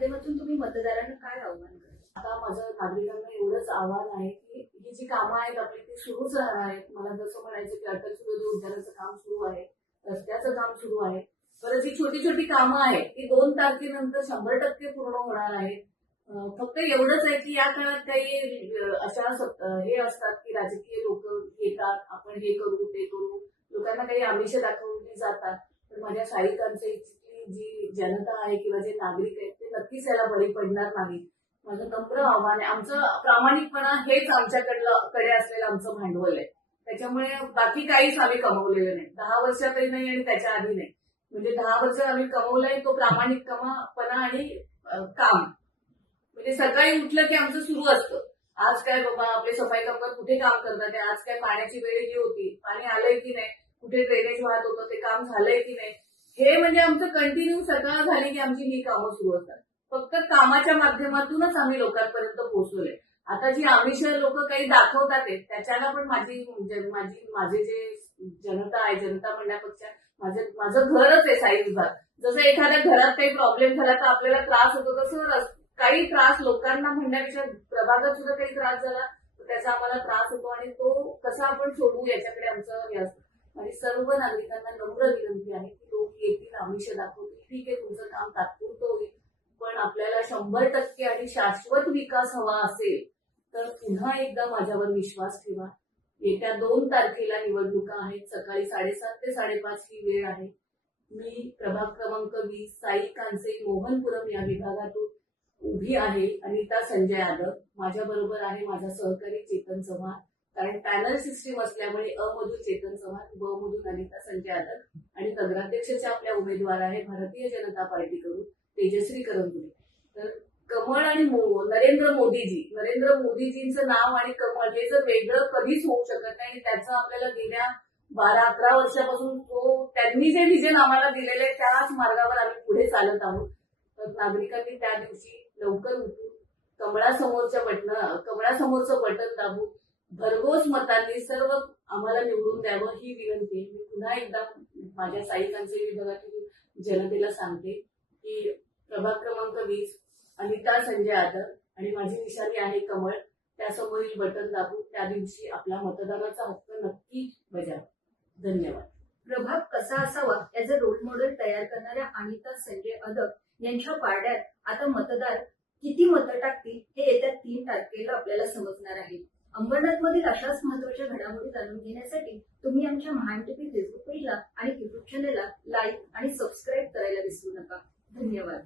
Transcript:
माध्यमातून तुम्ही मतदारांना काय आव्हान कराल? आता माझं नागरिकांना एवढंच आव्हान आहे की ही जी कामं आहेत आपली ती सुरूच राहणार आहेत. मला जसं म्हणायचं की अटल सुरज उद्यानाचं काम सुरू आहे, रस्त्याचं काम सुरू आहे. परत जी छोटी छोटी कामं आहेत ती 2 तारखेनंतर 100% पूर्ण होणार आहेत. फक्त एवढंच आहे की या काळात काही अशा हे असतात की राजकीय लोक येतात, आपण हे करू ते करू, लोकांना काही आमिष दाखवली जातात. पण माझ्या साहित्यांचं इथली जी जनता आहे किंवा जे नागरिक आहेत ते नक्कीच याला बळी पडणार नाहीत. माझं नम्र आव्हान आहे. आमचं प्रामाणिकपणा हेच आमच्याकडे असलेलं आमचं भांडवल आहे. त्याच्यामुळे बाकी काहीच आम्ही कमवलेलं नाही. 10 वर्षातही नाही आणि त्याच्या आधी नाही. म्हणजे 10 वर्ष आम्ही कमवलंय तो प्रामाणिकपणा आणि काम. म्हणजे सकाळी उठलं की आमचं सुरू असतं. आज काय बाबा आपले सफाई कामगार कुठे काम करतात, आज काय पाण्याची वेळ जी होती, पाणी आलंय की नाही, कुठे ड्रेनेज वाहत होतं ते काम झालंय की नाही, हे म्हणजे आमचं कंटिन्यू सकाळ झाली की आमची ही कामं सुरू असतात. फक्त कामाच्या माध्यमातूनच आम्ही लोकांपर्यंत पोहोचलोय. आता जी आमिष लोक काही दाखवतात त्याच्याला पण माझे जे जनता आहे, जनता म्हणण्यापेक्षा माझं घरच आहे साई विभाग. जसं एखाद्या घरात काही प्रॉब्लेम झाला तर आपल्याला त्रास होतो, तसं काही त्रास लोकांना म्हणण्यापेक्षा प्रभागात सुद्धा काही त्रास झाला तर त्याचा आम्हाला त्रास होतो आणि तो कसा आपण सोडवू याच्याकडे आमचं हे असतं. आणि सर्व नागरिकांना नम्र विनंती आहे की लोक येतील, आमिष दाखवतील, ठीक आहे तुमचं काम तात्पुरतं होईल, पण आपल्याला 100% आणि शाश्वत विकास हवा असेल तर पुन्हा एकदा माझ्यावर विश्वास ठेवा. येत्या 2 तारखेला निवडणुका आहेत. सकाळी 7:30 ते 5:30 ही वेळ आहे. मी प्रभाग क्रमांक 20 साई कांसे मोहनपुरम या विभागातून उभी आहे. अनिता संजय यादव माझ्या बरोबर आहे, माझा सहकारी चेतन चव्हाण. कारण पॅनल सिस्टीम असल्यामुळे अ मधून चेतन चव्हाण, ब मधून अनिता संजय यादव आणि नगराध्यक्षाच्या आपल्या उमेदवार आहे भारतीय जनता पार्टीकडून तेजश्री करंदुले. तर कमळ आणि नरेंद्र मोदीजींचं नाव आणि कमळ हे जर वेगळं कधीच होऊ शकत नाही. त्याचं आपल्याला गेल्या 12-11 वर्षापासून त्यांनी जे व्हिजन आम्हाला दिलेले आहे त्याच मार्गावर आम्ही पुढे चालत आहोत. तर नागरिकांनी त्या दिवशी लवकर उठून कमळासमोरचं बटन दाबून भरघोस मतांनी सर्व आम्हाला निवडून द्यावं ही विनंती. मी पुन्हा एकदा माझ्या साई कांसे विभागातील जनतेला सांगते की प्रभाग क्रमांक 20 अनिता संजय यादव आणि माझी निशाणी आहे कमळ, त्यासमोरील बटन दाबून त्या दिवशी आपला मतदानाचा हक्क नक्की बजावा. धन्यवाद. प्रभाग कसा असावा याचे रोल मॉडेल तयार करणाऱ्या अनिता संजय यादव यांच्या पारड्यात आता मतदार किती मतं टाकतील हे येत्या 3 तारखेला आपल्याला समजणार आहे. अंबरनाथमधील अशाच महत्वाच्या घडामोडी जाणून घेण्यासाठी तुम्ही आमच्या महान टीव्ही फेसबुक पेजला आणि युट्यूब चॅनलला लाईक आणि सबस्क्राईब करायला विसरू नका. धन्यवाद.